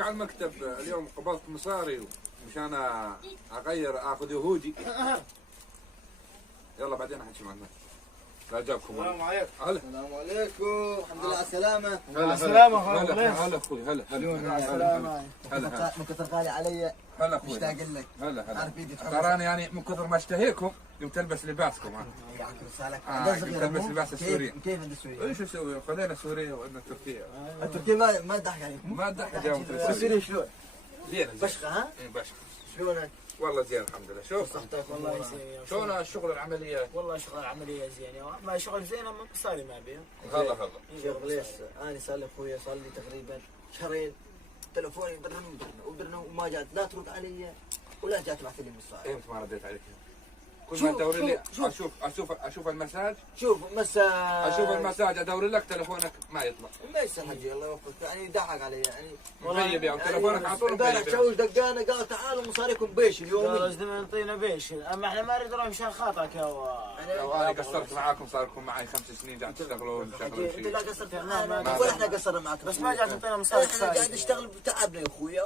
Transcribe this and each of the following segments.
على المكتب اليوم قبضت مصاري مشان اغير اخذ يهودي. يلا بعدين احكي معك. لا جابكم. السلام عليكم. السلام عليكم، الحمد لله على السلامة. هلا السلامة. هلا اخوي. هلا هلا من كثر غالي علي هلا اخوي. مشتاق لك. هلا عارف ايدي تراني يعني من كثر ما اشتهيكم قمت البس لباسكم. يعطيك رسالك. قمت البس لباس السوري. كيف انت سوري؟ ايش اسوي؟ خلينا سوريا وإن تركيا. التركي ما ضحك عليكم. ما ضحك يوم السوري شلون؟ زين بشخة ها؟ اي بشخة. شلونك؟ والله زين الحمد لله. شوف صحتك والله زين. شلون الشغل العمليات؟ والله شغل العملية زينة، ما شغل زينة صار ما بيه. هلا شوف ليش انا صار لي اخويا صار لي تقريبا شهرين تلفوني وبرن وما جات لا ترد علي ولا جات تبعث لي مصاري. امتى ما رديت عليك؟ كل ما تدور لي اشوف المساج. شوف مساج اشوف المساج ادور لك تلفونك ما يطلع. ما يصير حجي الله يوفقك يعني ضحك علي يعني مغيب يعني تلفونك على طول امبارح مغيب. شوش دقانا قال تعالوا مصاريكم بيش اليومي. لازم نعطينا بيش، اما احنا ما نريد نروح مشان خاطرك يا لو انا قصرت معاكم صار لكم معي 5 سنين قاعد تشتغلون انت شيء. لا قصرت معنا ولا احنا قصرنا معك بس ما جات تعطينا مصاري. احنا قاعد نشتغل بتعبنا يا اخويا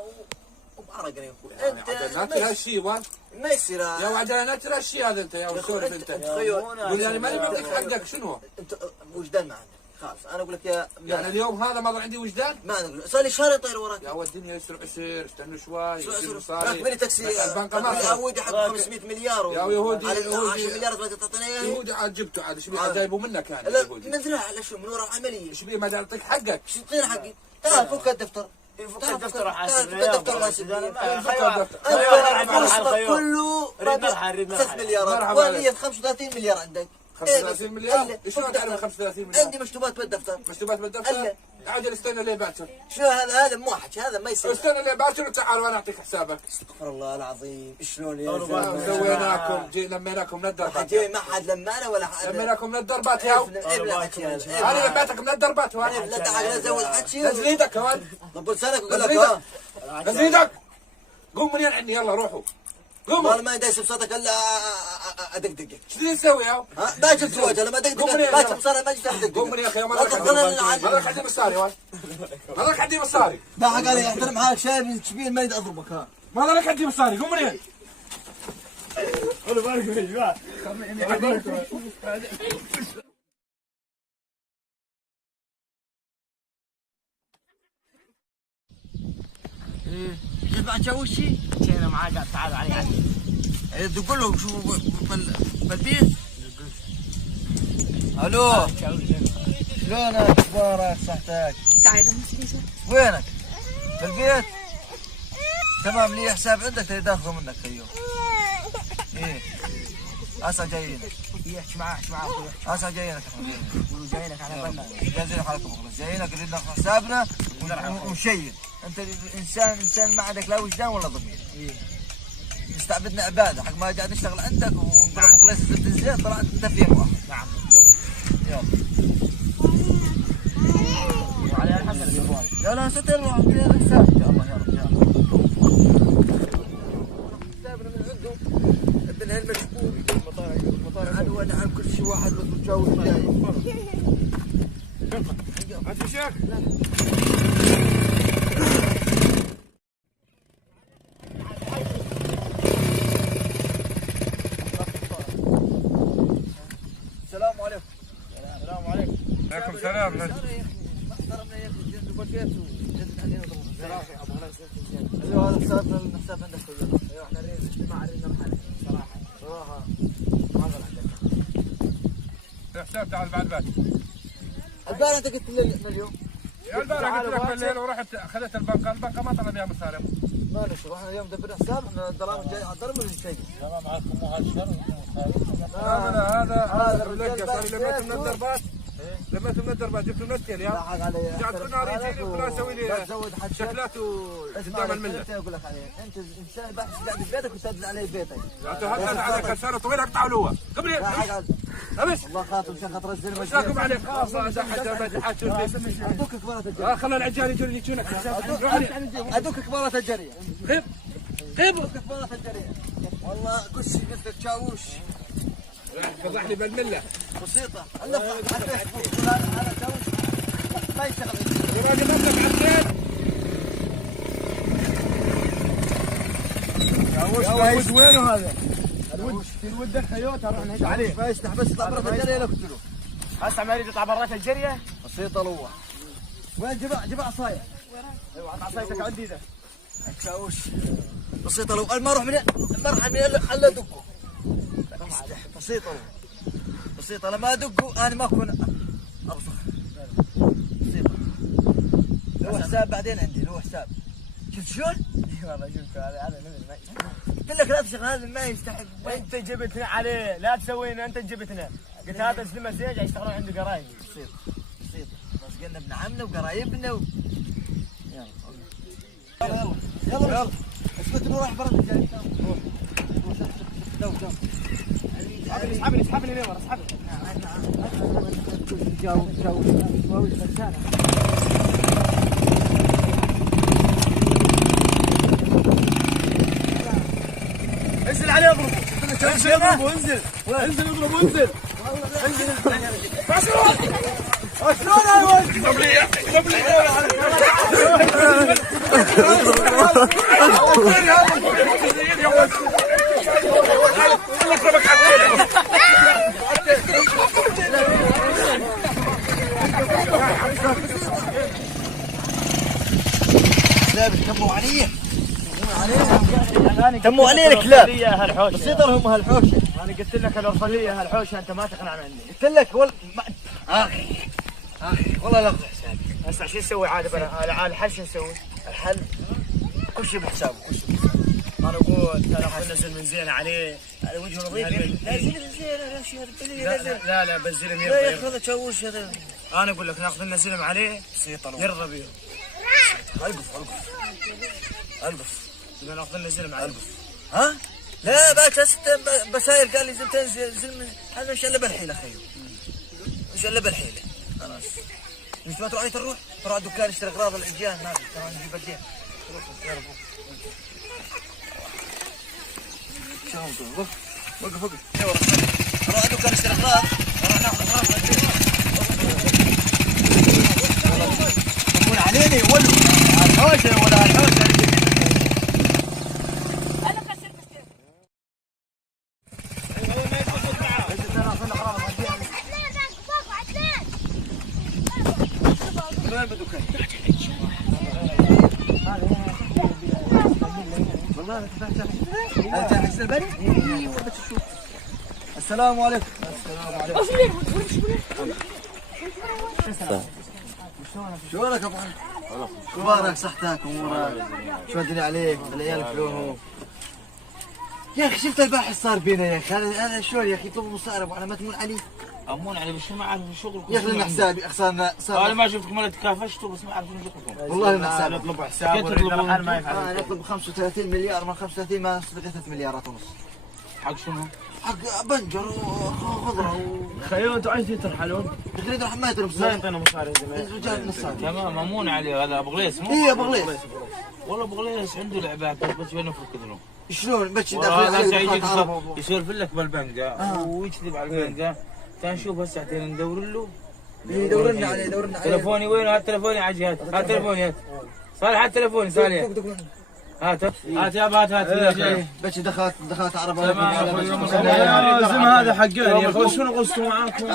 وبعرقنا يا اخويا. يعني عدناتي هالشيء وان ما يصير يا وعدناتي هالشيء هذا انت يا وسولف انت. قول يعني ماني بعطيك حقك شنو؟ انت وجدان ما عندك خلاص انا اقول لك يا يعني اليوم هذا ما ضل عندي وجدان؟ ما نقول صار لي شهر يطير وراك يا ولد الدنيا يسرع يصير استنوا شوي يجيب راكب مصاري. لي تاكسي البنك ما صار. يهودي حق 500 مليار يا يهودي على يهودي 10 مليار تبغى تعطينا اياه. يهودي عاد جبته عاد ايش بيه جايبه منك يعني لا يهودي. نزلها على شو من وراء عمليه ايش بيه ما يعطيك حقك؟ شو تعطينا حقي؟ تعال فك الدفتر فك الدفتر وحاسب فك الدفتر وحاسب خيو كله نرحل 3 مليارات ولي 35 مليار عندك 35 مليار؟ شلون تعرف 35 مليار؟ عندي مكتوبات بالدفتر. مكتوبات بالدفتر؟ عجل استنى ليه باكر. شو هذا مو حكي هذا ما يصير. استنى ليه باكر وتعال وانا اعطيك حسابك. استغفر الله العظيم شلون يا زلمه سويناكم لميناكم من الدربات. جاي ما حد لمانا ولا حد لميناكم من الدربات ياو. انا لميتك من الدربات وانا لا تعال لا زود حكي. نزل ايدك يا ولد. طب لسانك وقول لك نزل ايدك. قوم من عني يلا روحوا. والله ما يدايس بصوتك الا ادقدقك. ايش تبي تسوي يا؟ ها ما جبت زواج لما ادقدقك ما جبت مصاري ما جبت ادقدقك. قوم من يا اخي ما لك حد مصاري ما لك حد مصاري. ضحك علي احترم حالك شايف كبير ما يقدر اضربك ها. ما لك حد مصاري قوم من هنا. انا بارك يا جماعة. جيت مع شاوشي؟ جينا معاه قاعد تعال علي عندي. تقول له شو بالبيت؟ الو شلونك اخبارك صحتك؟ وينك؟ بالبيت؟ تمام لي حساب عندك تريد تاخذه منك خيو. ايه هسه جايينك. احكي معاه اخوي. هسه جايينك يقولوا جايينك على بالنا. جايينك على مخلص جايينك نريد ناخذ حسابنا ونشيل. انت انسان ما عندك لا وجدان ولا ضمير. استعبدنا عباده حق ما قاعد نشتغل عندك ونقول لك مخلص زبد زين طلعت انت فيها واحد. نعم مضبوط. يلا وعلى الحسن الياباني. يلا ستر وعطينا الحساب ان شاء الله. يلا حسابنا من عندهم ابن هالمشبوك المطار عن كل شيء واحد متجاوز جاي. انت شاك؟ السلام عليكم. السلام عليكم. عليكم السلام. ما احترمنا يا اخي جنب بالبيت وجدنا علينا ضروري. صراحة ابو غنى ايوه هذا الحساب عندك كله. ايوه احنا نريد اجتماع نريد نرحل صراحة ما ظل عندك. الحساب تعال بعد بعد. البارح انت قلت لي اليوم. يا البارح قلت لك بالليل ورحت اخذت البنك ما طلب يا مصاري. ما نشوف احنا اليوم دبرنا حساب احنا الدراهم جاي على الضرب ولا شيء. لا معكم مو هالشر. هذا الرجال صار لميته من الدربات. لميته من الدربات جبته من التيل يا. ضحك علي. قاعد كل نهار يجيني ولا اسوي لي تزود حد شكلات قدام المله. انت اقول لك عليه انت انسان قاعد في بيتك وتدل عليه بيتك. انت هذا عليك السنه طويله اقطعوا له قبل امس الله خاطر مشان خاطر الزلمه. ايش راكم عليك خلاص هذا حتى حاجه ادوك كبارة الجري. خلى العجال يجون يجونك ادوك كبارة الجري. خيب خيب ادوك كبارة الجري. والله كل شيء قلت لك شاوش. فضحني بالمله بسيطة على فيسبوك هذا شاوش ما يشتغل. يا راجل امسك على الخير الود وينه هذا؟ الود الخيوط نروح نهج عليه. ما يفتح بس يطلع برا الجريه نقتله. هسه ما يريد يطلع برات الجريه. بسيطه لوح. وين جيب عصايه؟ ايوه عصايتك عندي ذا. كاوش. بسيطه لو ما اروح من المرحله من الا دقه. بسيطه لو. بسيطه لما ادقه انا ما اكون ابصخ. بسيطه. له حساب بعدين عندي له حساب. شفت شلون؟ اي والله شفته هذا قلت لك لا تشغل هذا ما يستحق. انت جبتنا عليه لا تسوينا انت جبتنا. قلت هذا اسلمه زيج يشتغلون عند قرايبي. بسيطه بسيطه بس قلنا ابن عمنا وقرايبنا يلا يلا يلا اسكت نروح برا الجاي. روح اسحبني ليه ورا اسحبني. انزل عليه اضربه. انزل اضربه انزل. انزل اضربه انزل. شلون يا ولد؟ لا بتكموا علي. تموا علي الكلاب. بسيطة لهم هالحوشه. انا قلت لك الارفليه هالحوشه انت ما تقنع مني. قلت لك اخي والله لا حسابي. هسه شو نسوي عاد على الحل شو نسوي؟ الحل كل شيء بحسابه كل شيء. انا اقول ترى ننزل من زين عليه على وجه نظيف. نازل من زين لا بنزلهم لا يا يرضى. اخي هذا تشوش هذا. انا اقول لك ناخذ ننزلهم عليه بسيطة يرضى بيهم. القف بدنا ناخذ ننزلهم عليه. ها؟ لا بس بساير قال لي زلت تنزل من هذا مش الا بالحيله خيو. مش الا بالحيله. خلاص. مش ما تروح تروح الدكان اشتري اغراض العجيان هذا كمان نجيب الدين. روح يا رب. شو وقف روح الدكان اشتري اغراض نروح ناخذ اغراض العجيان. يقول عليني ولو الحوشه ولا الحوشه. السلام عليكم. شلونك ابو علي؟ شلونك صحتك امورك؟ شو الدنيا عليك؟ العيال شلونهم؟ يا اخي شفت الباحث صار بينا يا اخي انا شلون يا اخي يطلبوا مساعدة وانا ما تمون علي. امون علي بس ما اعرف شغلكم. يا اخي لنا حسابي خسرنا انا ما شفتكم ولا تكافشتوا بس ما اعرف شغلكم. والله لنا حسابي. نطلب حساب تطلبون؟ ما يفعل. نطلب 35 مليار من 35 ما 3 مليارات ونص. حق شنو؟ حق بنجر وخضره خيو انتوا عايزين ترحلون؟ تريد راح ما يدري لا يعطينا مصاري الرجال نصاب. تمام امون علي هذا ابو غليس مو؟ اي ابو غليس. والله ابو غليس عنده لعبات بس بينه في الكذلون. شلون بتش داخل يسولف لك بالبنقه ويكذب على البنقه. كان نشوف هسه ساعتين ندور له. يدور لنا عليه تلفوني وين؟ هات تلفوني عجي هات تلفوني هات صالح هات تلفوني صالح هات يابا هات بتش دخلت عربه. لازم هذا حقين يا اخوي شنو قصته معاكم؟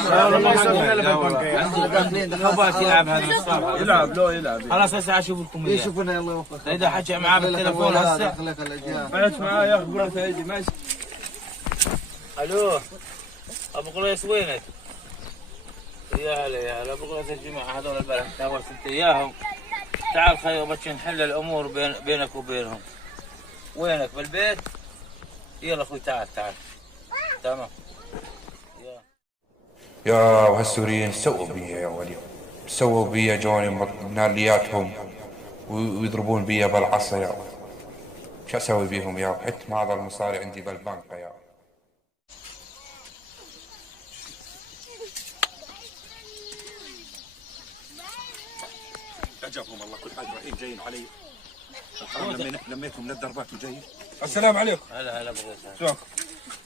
نوبات يلعب هذا الصار يلعب لو يلعب خلاص هسه اشوف لكم اياه. يشوفنا الله يوفقك. اذا حكى معاه بالتلفون هسه خليك الاجيال. قعدت معاه ياخذ قولته يجي ماشي. الو ابو قليس وينك؟ يا هلا ابو قليس الجماعه هذول البلد تهوست انت اياهم. تعال خيو بس نحل الامور بينك وبينهم. وينك بالبيت؟ يلا اخوي تعال تمام. يا وهالسوريين سووا بيا يا ولي سووا بيا جوني نالياتهم ويضربون بيا بالعصا يا شو اسوي بيهم يا حتى ما ظل مصاري عندي بالبنك يا اجابهم الله كل حاجه رايحين جايين علي. الحرام لميتهم من الدربات وجايين. السلام عليكم. هلا ابو قليس. شلونك؟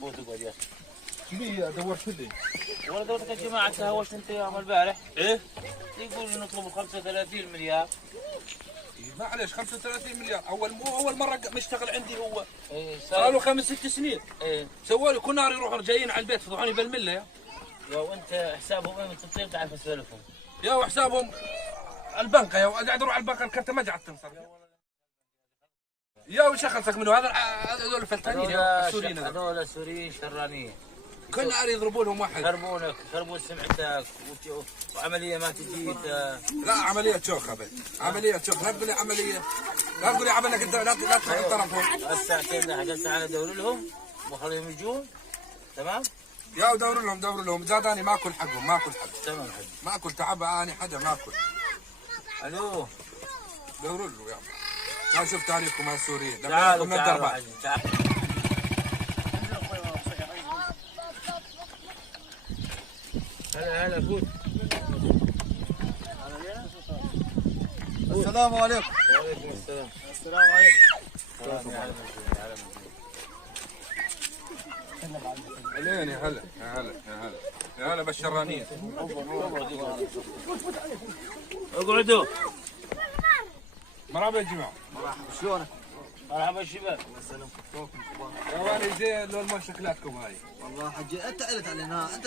مو تقعد يا اخي. دورت لي. والله دورتك الجماعه تهوشت انت يوم البارح. ايه؟ يقولوا نطلب 35 مليار معلش 35 مليار اول مره مشتغل عندي هو ايه صار له 5 6 سنين ايه سووا لي كل نهار يروحوا جايين على البيت فضحوني بالمله يا وانت حسابهم ايه وانت تصير تعرف اسولفهم. يا وحسابهم البنك يا قاعد اروح على البنك الكرت ما قاعد تنصر يا وش خلصك منه هذول الفلتانين يا السوريين هذول السوريين شرانيين. كل نهار يضربوا لهم واحد يخربونك يخربون سمعتك وعمليه ما تجيك. لا عمليه شوخ ابد عمليه شوخ لا تقول لي عمليه لا تقول لي عملك انت لا تروح الطرف الساعتين هسه انا ادور لهم واخليهم يجون تمام. يا دور لهم زاداني ما اكل حقهم ما اكل حق تمام حبيبي ما اكل تعب اني حدا ما اكل الو دوروا له يا تعال شوف تاريخكم السوريين تعالوا من الدربات هلا فوت. السلام عليكم. وعليكم السلام. السلام عليكم. الين يا هلا يا هلا بالشرانين اقعدوا. مرحبا يا جماعه شلونك؟ مرحبا الشباب. الله يسلمك. ثواني زين لون ما شكلاتكم هاي والله حجي انت قلت علينا انت